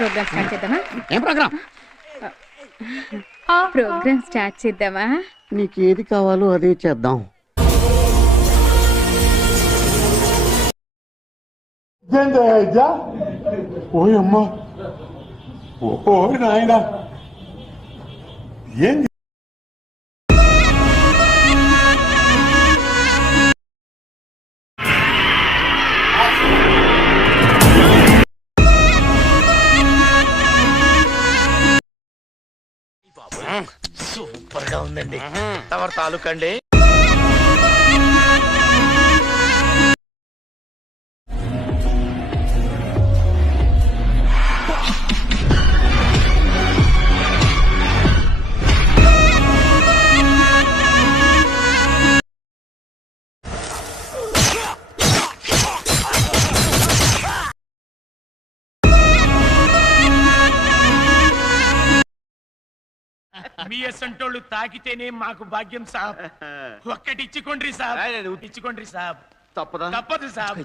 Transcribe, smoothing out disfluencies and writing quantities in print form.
Programme start చేద్దామా? ఏం programme? Programme start చేద్దామా? నీకు ఏది కావాలో అదే చేద్దాం. ఓయమ్మా, ఓ నాయనా, ఏం సూపర్ గా ఉందండి. తమరు తాలూకండి. మీ అసంటోళ్ళు తాకితేనే మాకు భాగ్యం సాబ్. ఒక్కటి ఇచ్చుకోండి సాబ్, ఇచ్చుకోండి సాబ్. తప్పదా? తప్పదు సాబ్.